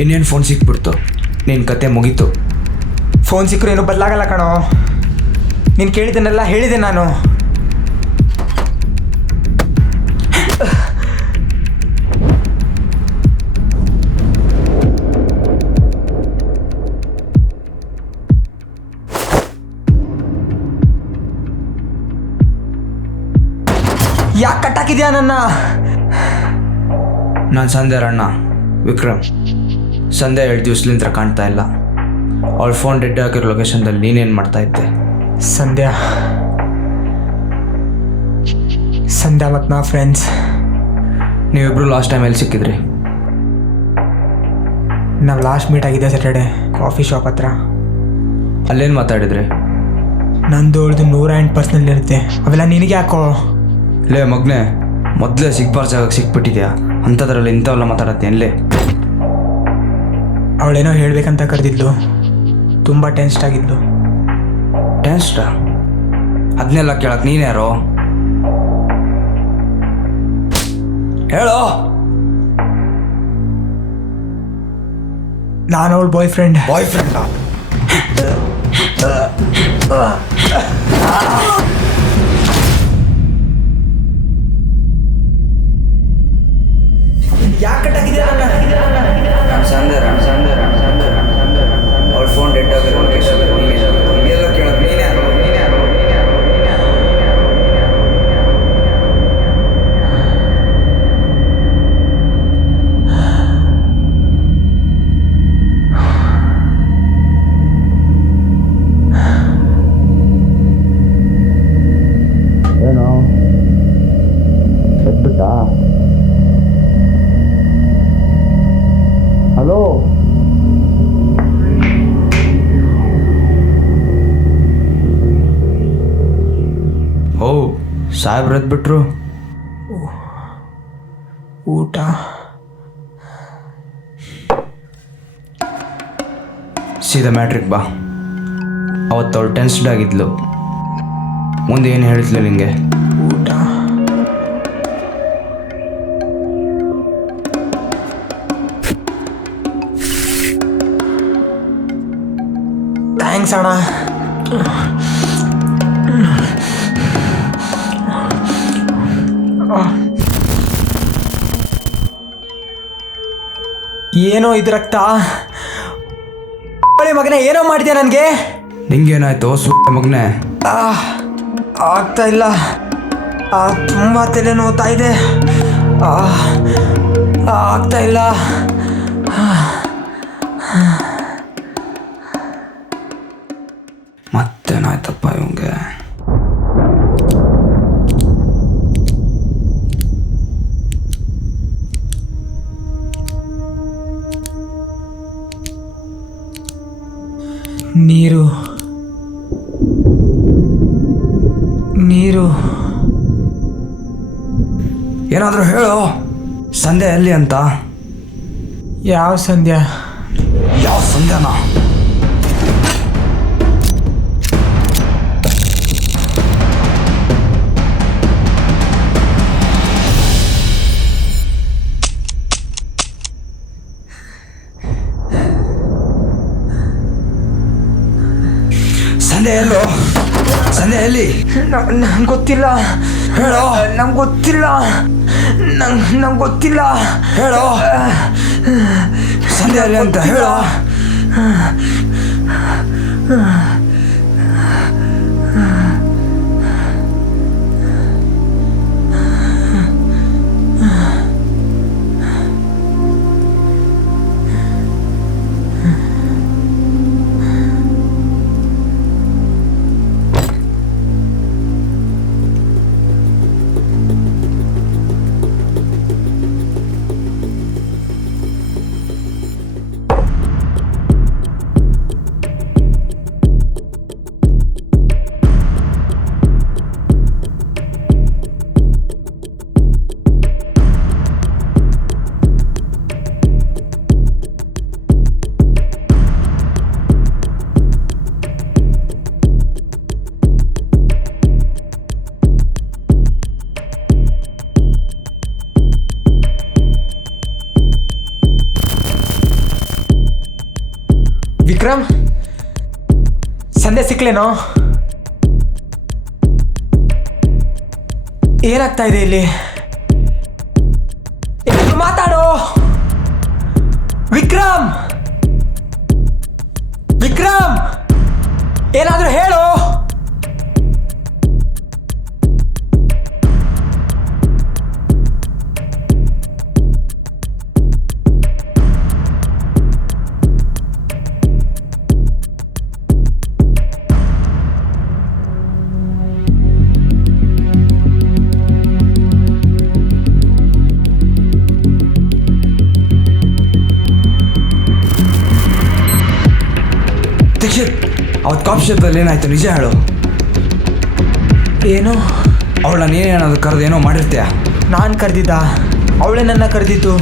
ಇನ್ನೇನು ಫೋನ್ ಸಿಕ್ಬಿಡ್ತು, ನಿನ್ನ ಕತೆ ಮುಗೀತು. ಫೋನ್ ಸಿಕ್ಕರು ಏನೂ ಬದಲಾಗಲ್ಲ ಕಣೋ. ನೀನು ಕೇಳಿದ್ದನ್ನೆಲ್ಲ ಹೇಳಿದೆ ನಾನು. ಯಾಕೆ ಕಟ್ಟಾಕಿದ್ಯಾ ನನ್ನ? ನಾನು ಸಂಧ್ಯಾ ಅಣ್ಣ ವಿಕ್ರಮ್. ಸಂಧ್ಯಾ 2 ದಿವಸಲಿಂದ ಕಾಣ್ತಾ ಇಲ್ಲ. ಅವಳ ಫೋನ್ ಡೆಡ್ ಆಗಿರೋ ಲೊಕೇಶನ್ದಲ್ಲಿ ನೀನೇನು ಮಾಡ್ತಾ ಇದ್ದೆ? ಸಂಧ್ಯಾ ಮತ್ತು ನಾ ಫ್ರೆಂಡ್ಸ್. ನೀವಿಬ್ರು ಲಾಸ್ಟ್ ಟೈಮ್ ಎಲ್ಲಿ ಸಿಕ್ಕಿದ್ರಿ? ನಾವು ಲಾಸ್ಟ್ ಮೀಟ್ ಆಗಿದ್ದೆ ಸ್ಯಾಟರ್ಡೆ ಕಾಫಿ ಶಾಪ್ ಹತ್ರ. ಅಲ್ಲೇನು ಮಾತಾಡಿದ್ರಿ? ನಂದು ಅವಳದು 108 ಪರ್ಸನಲ್ ಇರುತ್ತೆ. ಅವೆಲ್ಲ ನಿನಗೆ ಯಾಕೋ? ಲೇ ಮಗ್ನೆ, ಮೊದಲೇ ಸಿಗ್ಬಾರ್ದು ಜಾಗಕ್ಕೆ ಸಿಕ್ಬಿಟ್ಟಿದ್ಯಾ, ಅಂಥದ್ರಲ್ಲಿ ಇಂಥವೆಲ್ಲ ಮಾತಾಡತ್ತೆ ಅಲ್ಲೇ. ಅವಳೇನೋ ಹೇಳಬೇಕಂತ ಕರೆದಿದ್ಲು. ತುಂಬ ಟೆನ್ಸ್ಡ್ ಆಗಿದ್ಲು. ಟೆನ್ಸ್ಡಾ? ಅದನ್ನೆಲ್ಲ ಕೇಳಕ್ಕೆ ನೀನ್ಯಾರೋ? ಹೇಳೋ. ನಾನು ಅವಳ ಬಾಯ್ ಫ್ರೆಂಡಾ? ಯಾಕೆ ಕಟ್ಟಾಕಿದ್ಯಾ? ಅವಳ ಫೋನ್ ಡೆಡ್ ಆಗಿರೋ ಲೊಕೇಶನ್ ಎಲ್ಲ ಕೇಳಕ್ಕೆ ನೀನ್ಯಾರೋ? ಏನೋ ಎದ್ಬಿಟ್ಟಾ? ಹಲೋ. ಓ, ಸಾಹೇಬ್ರು ಎದ್ಬಿಟ್ರು. ಊಟ ಸೀದಾ ಮ್ಯಾಟ್ರಿಕ್ ಬಾ. ಅವತ್ತು ಅವಳು ಟೆನ್ಸ್ಡ್ ಆಗಿದ್ಲು. ಮುಂದೆ ಏನು ಹೇಳಿದ್ಲು ನಿಂಗೆ? ಊಟ ಥ್ಯಾಂಕ್ಸ್ ಅಣ್ಣ. ಏನೋ ಇದು ರಕ್ತ ಮಗನೇ, ಏನೋ ಮಾಡ್ತೀಯ ನನಗೆ? ನಿಂಗೇನಾಯ್ತು ಮಗನೇ? ಆಗ್ತಾ ಇಲ್ಲ. ತುಂಬ ತಲೆ ನೋವ್ತಾ ಇದೆ. ಆಗ್ತಾ ಇಲ್ಲ. ಮತ್ತೇನಾಯ್ತಪ್ಪ ಇವಂಗೆ? ನೀರು ಏನಾದರೂ ಹೇಳು. ಸಂಧ್ಯಾ ಎಲ್ಲಿ ಅಂತ? ಯಾವ ಸಂಧ್ಯಾ? ಯಾವ ಸಂಧ್ಯಾನ? ಸಂಧ್ಯಾ ಎಲ್ಲೋ? ಸಂಧ್ಯಾ ಎಲ್ಲಿ? ನಂಗೆ ಗೊತ್ತಿಲ್ಲ. ಹೇಳೋ. ನಂಗೆ ಗೊತ್ತಿಲ್ಲ. ನಂಗೆ ಗೊತ್ತಿಲ್ಲ. ಹೇಳೋ. ಸಂಧ್ಯಾ ಎಲ್ಲಿ ಅಂತ ಹೇಳೋ. ಸಿಕ್ಲೇನೋ? ಏನಾಗ್ತಾ ಇದೆ ಇಲ್ಲಿ? ಏನಾದ್ರು ಮಾತಾಡೋ ವಿಕ್ರಮ್. ವಿಕ್ರಮ್, ಏನಾದರೂ ಹೇಳು. ದೀಕ್ಷಿತ್, ಅವತ್ತು ಕಾಫಿ ಶಾಪಲ್ಲಿ ಏನಾಯ್ತು ನಿಜ ಹೇಳು. ಏನು? ಅವಳ ನೀನೇನಾದ್ರು ಕರೆದು ಏನೋ ಮಾಡಿರ್ತೀಯ? ನಾನು ಕರೆದಿದ್ದ? ಅವಳೇ ನನ್ನ ಕರೆದಿದ್ದು.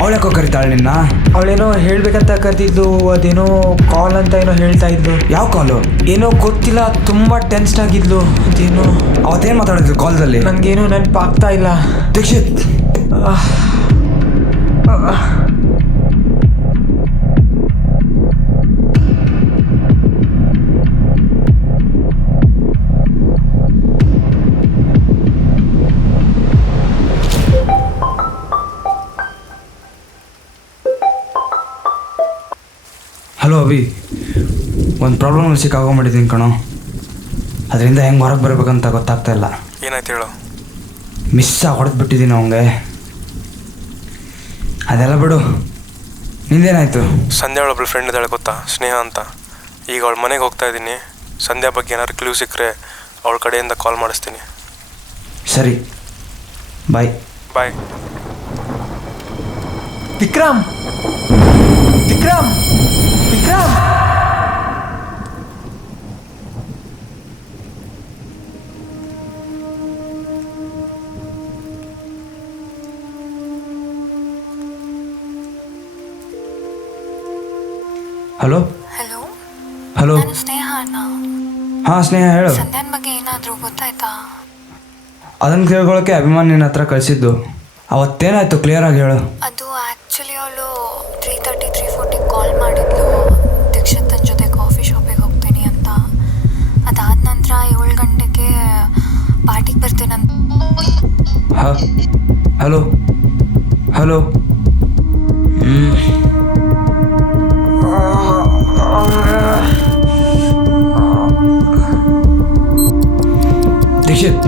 ಅವಳ್ಯಾಕೋ ಕರಿತಾಳೆ ನಿನ್ನ? ಅವಳೇನೋ ಹೇಳ್ಬೇಕಂತ ಕರೆದಿದ್ದು. ಅದೇನೋ ಕಾಲ್ ಅಂತ ಏನೋ ಹೇಳ್ತಾ ಇದ್ಲು. ಯಾವ ಕಾಲು? ಏನೋ ಗೊತ್ತಿಲ್ಲ, ತುಂಬ ಟೆನ್ಸ್ಡ್ ಆಗಿದ್ಲು. ಅದೇನೋ ಅವತ್ತೇನು ಮಾತಾಡಿದ್ರು ಕಾಲ್ದಲ್ಲಿ? ನನಗೇನೋ ನೆನಪಾಗ್ತಾ ಇಲ್ಲ. ದೀಕ್ಷಿತ್, ಹಲೋ ಅಭಿ, ಒಂದು ಪ್ರಾಬ್ಲಮ್ ಸಿಕ್ಕಾಗೊಂಬಿಟ್ಟಿದ್ದೀನಿ ಕಣೋ. ಅದರಿಂದ ಹೆಂಗೆ ಹೊರಗೆ ಬರಬೇಕಂತ ಗೊತ್ತಾಗ್ತಾ ಇಲ್ಲ. ಏನಾಯ್ತು ಹೇಳು. ಮಿಸ್ಸಾಗಿ ಹೊಡೆದ್ಬಿಟ್ಟಿದ್ದೀನಿ ಅವಂಗೆ. ಅದೆಲ್ಲ ಬಿಡು, ನಿಂದೇನಾಯಿತು? ಸಂಧ್ಯಾ ಅವಳೊಬ್ಳು ಫ್ರೆಂಡ್ ಇದ್ದಾಳೆ ಗೊತ್ತಾ, ಸ್ನೇಹ ಅಂತ. ಈಗ ಅವಳ ಮನೆಗೆ ಹೋಗ್ತಾ ಇದ್ದೀನಿ. ಸಂಧ್ಯಾ ಬಗ್ಗೆ ಏನಾದ್ರು ಕ್ಲೂ ಸಿಕ್ಕರೆ ಅವಳ ಕಡೆಯಿಂದ ಕಾಲ್ ಮಾಡಿಸ್ತೀನಿ. ಸರಿ, bye. Bye. Vikram, Vikram, Vikram. Hello hello, hello. ನಾನು ಸ್ನೇಹ ಅಣ್ಣ. ಹಾಂ ಸ್ನೇಹ, ಹೇಳು. ಸಂಧ್ಯಾನ್ ಬಗ್ಗೆ ಏನಾದರೂ ಗೊತ್ತಾಯ್ತಾ? ಅದನ್ನು ಕೇಳ್ಕೊಳ್ಳೋಕ್ಕೆ ಅಭಿಮಾನ್ ನಿನ್ನ ಹತ್ರ ಕಳಿಸಿದ್ದು. ಅವತ್ತೇನಾಯಿತು ಕ್ಲಿಯರಾಗಿ ಹೇಳು. ಅದು ಆ್ಯಕ್ಚುಲಿ ಅವಳು 3:30 3:40 ಕಾಲ್ ಮಾಡಿದ್ಲು, ದೀಕ್ಷಿತನ ಜೊತೆ ಕಾಫಿ ಶಾಪಿಗೆ ಹೋಗ್ತೀನಿ ಅಂತ. ಅದಾದ ನಂತರ 7 ಗಂಟೆಗೆ ಪಾರ್ಟಿಗೆ ಬರ್ತೀನಂತ. Hello hello. ದೀಕ್ಷಿತ್,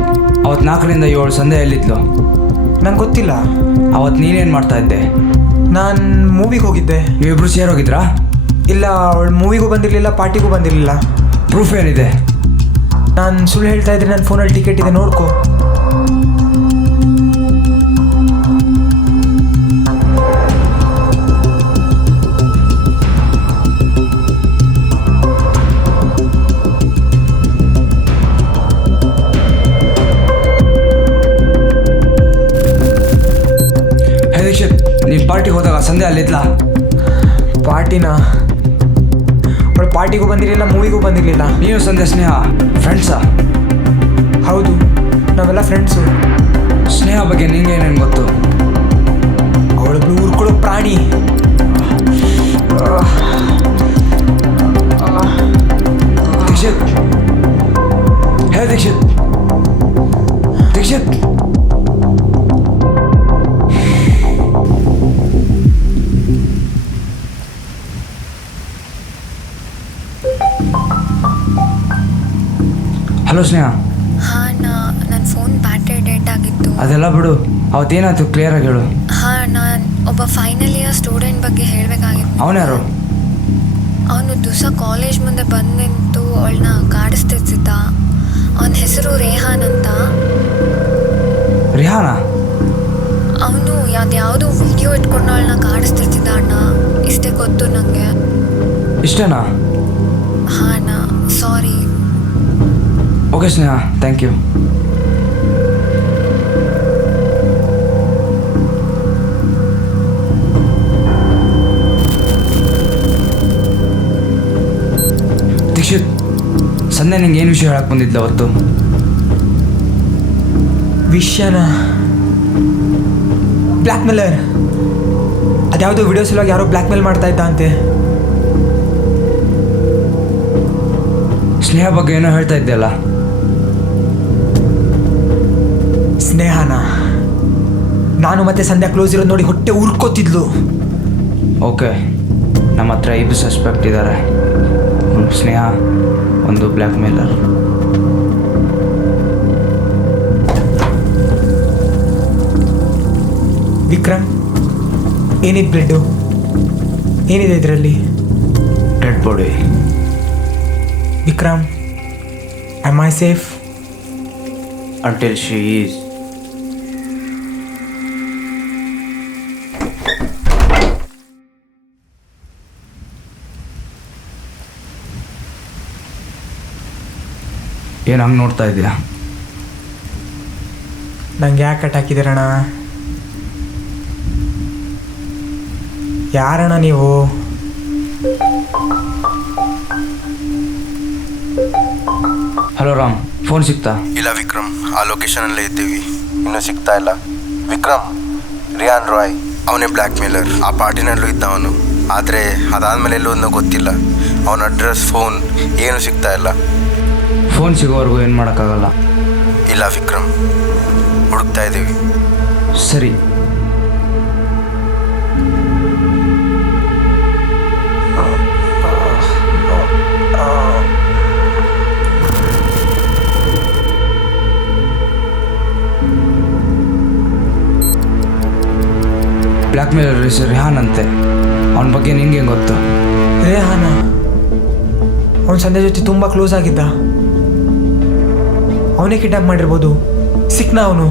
ಅವತ್ತು 4ರಿಂದ 7 ಸಂಧ್ಯಾ ಎಲ್ಲಿದ್ಲು? ನಂಗೆ ಗೊತ್ತಿಲ್ಲ. ಅವತ್ತು ನೀನೇನು ಮಾಡ್ತಾ ಇದ್ದೆ? ನಾನು ಮೂವಿಗೆ ಹೋಗಿದ್ದೆ. ನೀವಿಬ್ರು ಸೇರೋಗಿದ್ರಾ? ಇಲ್ಲ, ಅವಳು ಮೂವಿಗೂ ಬಂದಿರಲಿಲ್ಲ, ಪಾರ್ಟಿಗೂ ಬಂದಿರಲಿಲ್ಲ. ಪ್ರೂಫ್ ಏನಿದೆ? ನಾನು ಸುಳ್ಳು ಹೇಳ್ತಾ ಇದ್ರೆ ನನ್ನ ಫೋನಲ್ಲಿ ಟಿಕೆಟ್ ಇದೆ, ನೋಡ್ಕೊ. ನೀನು ಪಾರ್ಟಿಗೆ ಹೋದಾಗ ಸಂಧ್ಯಾ ಅಲ್ಲಿದ್ಲಾ? ಪಾರ್ಟಿನ? ಅವಳು ಪಾರ್ಟಿಗೂ ಬಂದಿರಲಿಲ್ಲ, ಮೂವಿಗೂ ಬಂದಿರಲಿಲ್ಲ. ನೀನು ಸಂಧ್ಯಾ ಸ್ನೇಹ ಫ್ರೆಂಡ್ಸಾ? ಹೌದು, ನಾವೆಲ್ಲ ಫ್ರೆಂಡ್ಸು. ಸ್ನೇಹ ಬಗ್ಗೆ ನಿಂಗೆ ಏನೇನು ಗೊತ್ತು? ಅವಳೊಬ್ಳು ಉರ್ಕೊಳ್ಳೋ ಪ್ರಾಣಿ. ದೀಕ್ಷಿತ್, ಹೇ ದೀಕ್ಷಿತ್, ದೀಕ್ಷಿತ್. ಹಲೋ ಸ್ನೇಹ. ಹಾಂ ಅಣ್ಣ, ನನ್ನ ಫೋನ್ ಬ್ಯಾಟ್ರಿ ಡೆಡ್ ಆಗಿತ್ತು. ಅದೆಲ್ಲ ಬಿಡು, ಅವತ್ತೇನಾಯ್ತು ಕ್ಲಿಯರಾಗಿ ಹೇಳು. ಹಾಂ, ನಾನು ಒಬ್ಬ ಫೈನಲ್ ಇಯರ್ ಸ್ಟೂಡೆಂಟ್ ಬಗ್ಗೆ ಹೇಳಬೇಕಾಗಿತ್ತು. ಅವನ್ಯಾರು? ಅವನು ದಿವಸ ಕಾಲೇಜ್ ಮುಂದೆ ಬಂದು ನಿಂತು ಅವಳನ್ನ ಕಾಡಿಸ್ತಿದ್ದ. ಅವನ ಹೆಸರು ರೇಹಾನ್ ಅಂತ. ರಿಹಾನಾ? ಅವನು ಯಾವುದೋ ವಿಡಿಯೋ ಇಟ್ಕೊಂಡು ಅವಳನ್ನ ಕಾಡಿಸ್ತಿರ್ತಿದ್ದ ಅಣ್ಣ. ಇಷ್ಟೇ ಗೊತ್ತು ನನಗೆ. ಇಷ್ಟೇನಾ? ಹಾಂ ಅಣ್ಣ, sorry. Okay Sneha, thank you. Dikshit, Sandhya ನಿಂಗೆ ಏನು ವಿಷಯ ಹೇಳಕ್ಕೆ ಬಂದಿದ್ಲ ಅವತ್ತು? ವಿಷಯನ? Black mailer. ಅದ್ಯಾವುದೋ ವಿಡಿಯೋ ಸಲುವಾಗಿ ಯಾರೋ ಬ್ಲ್ಯಾಕ್ ಮೇಲ್ ಮಾಡ್ತಾ ಇದ್ದ ಅಂತೆ. ಸ್ನೇಹ ಬಗ್ಗೆ ಏನೋ ಹೇಳ್ತಾ ಇದ್ದೆಲ್ಲ. ಸ್ನೇಹನ ನಾನು ಮತ್ತೆ ಸಂಧ್ಯಾ ಕ್ಲೋಸ್ ಇರೋದು ನೋಡಿ ಹೊಟ್ಟೆ ಉರ್ಕೋತಿದ್ಲು. ಓಕೆ, ನಮ್ಮ ಹತ್ರ 5 ಸಸ್ಪೆಕ್ಟ್ ಇದ್ದಾರೆ. ಸ್ನೇಹ, ಒಂದು ಬ್ಲ್ಯಾಕ್ ಮೇಲರ್. ವಿಕ್ರಮ್, ಏನಿದೆ ಬ್ಲಡ್ಡು? ಏನಿದೆ ಇದರಲ್ಲಿ? Dead body. Vikram, am I safe? Until she is. ಏನು ಹಂಗೆ ನೋಡ್ತಾ ಇದೆಯಾ? ನಂಗೆ ಯಾಕೆ ಕಟ್ ಹಾಕಿದ್ದೀರಣ್ಣ? ಯಾರಣ್ಣ ನೀವು? ಹಲೋ ರಾಮ್, ಫೋನ್ ಸಿಗ್ತಾ? ಇಲ್ಲ ವಿಕ್ರಮ್, ಆ ಲೊಕೇಶನಲ್ಲೇ ಇದ್ದೀವಿ, ಇನ್ನೂ ಸಿಗ್ತಾ ಇಲ್ಲ. ವಿಕ್ರಮ್, ರಿಯಾನ್ ರಾಯ್ ಅವನೇ ಬ್ಲ್ಯಾಕ್ ಮೇಲರ್. ಆ ಪಾರ್ಟಿನಲ್ಲೂ ಇದ್ದ ಅವನು, ಆದರೆ ಅದಾದಮೇಲೆ ಎಲ್ಲೂ ಅನ್ನೋ ಗೊತ್ತಿಲ್ಲ. ಅವನ ಅಡ್ರೆಸ್, ಫೋನ್ ಏನೂ ಸಿಗ್ತಾ ಇಲ್ಲ. ಫೋನ್ ಸಿಗೋವರೆಗೂ ಏನು ಮಾಡೋಕ್ಕಾಗಲ್ಲ. ಇಲ್ಲ ವಿಕ್ರಮ್, ಹುಡುಕ್ತಾ ಇದ್ದೀವಿ. ಸರಿ. ಬ್ಲ್ಯಾಕ್ ಮೇಲರ್ ರೆಹಾನ್ ಅಂತೆ. ಅವನ ಬಗ್ಗೆ ನಿಂಗೆ ಗೊತ್ತು? ರೇಹಾನ ಅವನ ಸಂಧ್ಯಾ ಜೊತೆ ತುಂಬ ಕ್ಲೋಸ್ ಆಗಿದ್ದ. ಅವನೇ ಕಿಡ್ನಾಪ್ ಮಾಡಿರ್ಬೋದು. ಸಿಕ್ನಾ ಅವನು?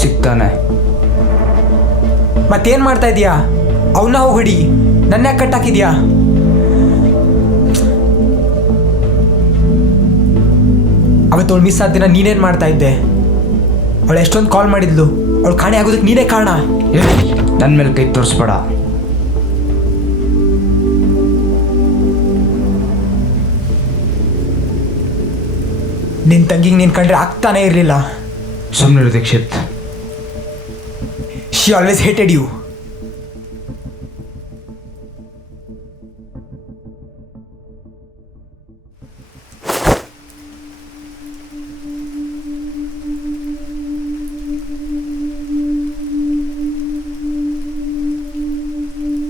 ಸಿಗ್ತಾನೆ. ಮತ್ತೇನು ಮಾಡ್ತಾ ಇದೀಯಾ? ಅವನ್ನ ಹೋಗಡಿ, ನನ್ನ ಯಾಕೆ ಕಟ್ಟಾಕಿದ್ಯಾ? ಅವಳು ಮಿಸ್ ಆದ ದಿನ ನೀನೇನು ಮಾಡ್ತಾ ಇದ್ದೆ? ಅವಳು ಎಷ್ಟೊಂದು ಕಾಲ್ ಮಾಡಿದ್ಲು. ಅವಳು ಕಾಣೆ ಆಗೋದಕ್ಕೆ ನೀನೇ ಕಾರಣ. ನನ್ನ ಮೇಲೆ ಕೈ ತೋರಿಸ್ಬೇಡ. ನಿನ್ನ ತಂಗಿಗೆ ನೀನು ಕಂಡ್ರೆ ಆಗ್ತಾನೇ ಇರಲಿಲ್ಲ. ಸುಮ್ಮನೆ Dikshit. She always hated you.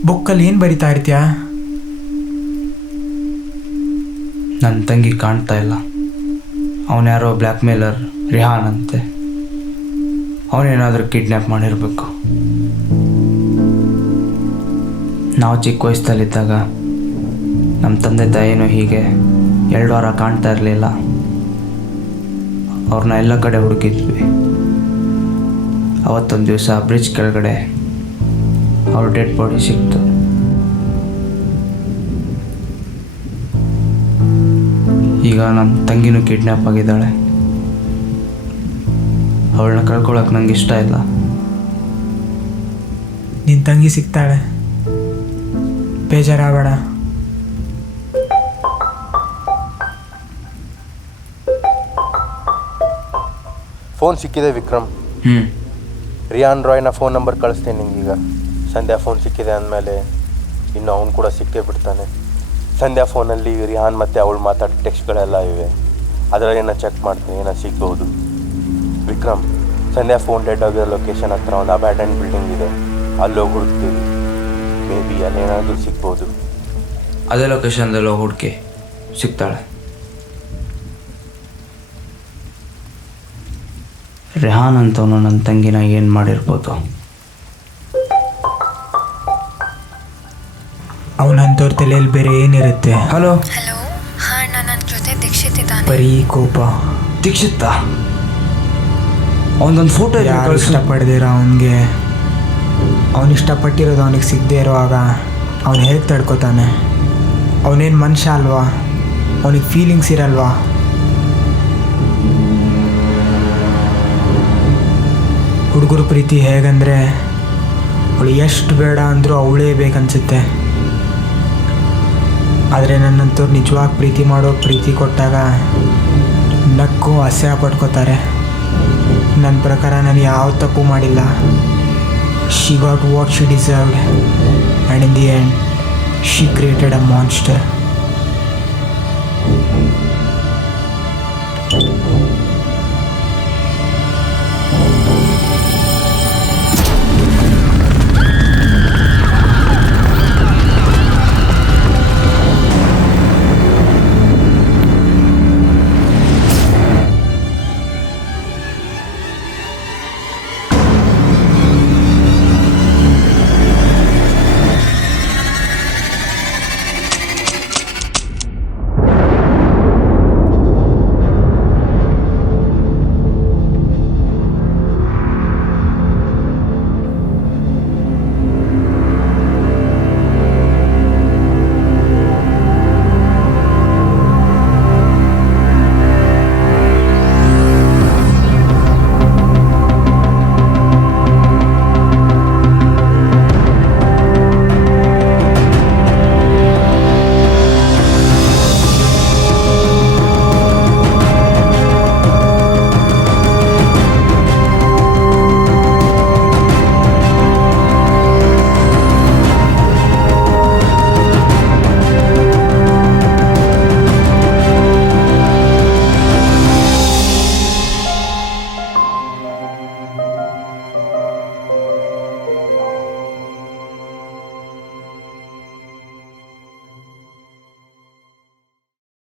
ಬುಕ್ಕಲ್ಲಿ ಏನು ಬರಿತಾ ಇರ್ತೀಯಾ? ನನ್ನ ತಂಗಿ ಕಾಣ್ತಾ ಇಲ್ಲ. ಅವನ್ಯಾರೋ ಬ್ಲ್ಯಾಕ್ ಮೇಲರ್ ರಿಹಾನ್ ಅಂತೆ. ಅವನೇನಾದರೂ ಕಿಡ್ನ್ಯಾಪ್ ಮಾಡಿರಬೇಕು. ನಾವು ಚಿಕ್ಕ ವಯಸ್ಸಲ್ಲಿದ್ದಾಗ ನಮ್ಮ ತಂದೆ ತಾಯಿನೂ ಹೀಗೆ 2 ವಾರ ಕಾಣ್ತಾ ಇರಲಿಲ್ಲ. ಅವ್ರನ್ನ ಎಲ್ಲ ಕಡೆ ಹುಡುಕಿದ್ವಿ. ಅವತ್ತೊಂದು ದಿವಸ ಬ್ರಿಡ್ಜ್ ಕೆಳಗಡೆ ಅವ್ರ ಡೆಡ್ ಬಾಡಿ ಸಿಕ್ತು. ಈಗ ನಮ್ಮ ತಂಗಿನೂ ಕಿಡ್ನ್ಯಾಪ್ ಆಗಿದ್ದಾಳೆ. ಅವಳನ್ನ ಕಳ್ಕೊಳಕ್ಕೆ ನಂಗೆ ಇಷ್ಟ ಇಲ್ಲ. ನಿನ್ನ ತಂಗಿ ಸಿಗ್ತಾಳೆ, ಬೇಜಾರಾಗಬೇಡ. ಫೋನ್ ಸಿಕ್ಕಿದೆ ವಿಕ್ರಮ್. ರಿಯಾನ್ ರಾಯ್ನ ಫೋನ್ ನಂಬರ್ ಕಳಿಸ್ತೇನೆ ನಿಂಗೀಗ. ಸಂಧ್ಯಾ ಫೋನ್ ಸಿಕ್ಕಿದೆ ಅಂದಮೇಲೆ ಇನ್ನು ಅವನು ಕೂಡ ಸಿಕ್ಕೇ ಬಿಡ್ತಾನೆ. ಸಂಧ್ಯಾ ಫೋನಲ್ಲಿ ರಿಹಾನ್ ಮತ್ತು ಅವಳು ಮಾತಾಡೋ ಟೆಕ್ಸ್ಟ್ಗಳೆಲ್ಲ ಇವೆ. ಅದರಲ್ಲಿ ಏನೋ ಚೆಕ್ ಮಾಡ್ತೀನಿ, ಏನೋ ಸಿಗ್ಬೋದು. ವಿಕ್ರಮ್, ಸಂಧ್ಯಾ ಫೋನ್ ಡೆಡ್ ಆಗಿರೋ ಲೊಕೇಶನ್ ಹತ್ರ ಒಂದು ಅಬ್ಯಾಂಡನ್ ಬಿಲ್ಡಿಂಗ್ ಇದೆ, ಅಲ್ಲೋಗಿ ಹುಡುಕ್ತೀವಿ. ಮೇ ಬಿ ಅಲ್ಲೇನಾದರೂ ಸಿಗ್ಬೋದು. ಅದೇ ಲೊಕೇಶನ್ದಲ್ಲೋ ಹುಡುಕಿ ಸಿಗ್ತಾಳೆ. ರೆಹಾನ್ ಅಂತವನು ನನ್ನ ತಂಗಿನ ಏನು ಮಾಡಿರ್ಬೋದು? ಅವನಂತವ್ರ ತಲೆಯಲ್ಲಿ ಬೇರೆ ಏನಿರುತ್ತೆ? ಹಲೋ. ಹಲೋ, ಹಾಂ, ನನ್ನ ಜೊತೆ ದೀಕ್ಷಿತ್ ಇದ್ದಾನೆ. ಬರೀ ಕೋಪ. ದೀಕ್ಷಿತ ಅವನದೊಂದು ಫೋಟೋ ಯಾರು ಇಷ್ಟಪಡ್ದಿರೋ ಅವನಿಗೆ, ಅವನು ಇಷ್ಟಪಟ್ಟಿರೋದು ಅವನಿಗೆ ಸಿಗದೆ ಇರುವಾಗ ಅವನು ಹೇಗೆ ತಡ್ಕೋತಾನೆ? ಅವನೇನು ಮನುಷ್ಯ ಅಲ್ವಾ? ಅವನಿಗೆ ಫೀಲಿಂಗ್ಸ್ ಇರಲ್ವಾ? ಹುಡುಗರ ಪ್ರೀತಿ ಹೇಗಂದರೆ ಅವಳು ಎಷ್ಟು ಬೇಡ ಅಂದರೂ ಅವಳೇ ಬೇಕನ್ಸುತ್ತೆ. ಆದರೆ ನನ್ನಂತವ್ರು ನಿಜವಾಗಿ ಪ್ರೀತಿ ಮಾಡೋ ಪ್ರೀತಿ ಕೊಟ್ಟಾಗ ನಕ್ಕು ಅಸಹ್ಯ ಪಡ್ಕೋತಾರೆ. ನನ್ನ ಪ್ರಕಾರ ನಾನು ಯಾವ ತಪ್ಪು ಮಾಡಿಲ್ಲ. She got what she deserved and in the end she created a monster.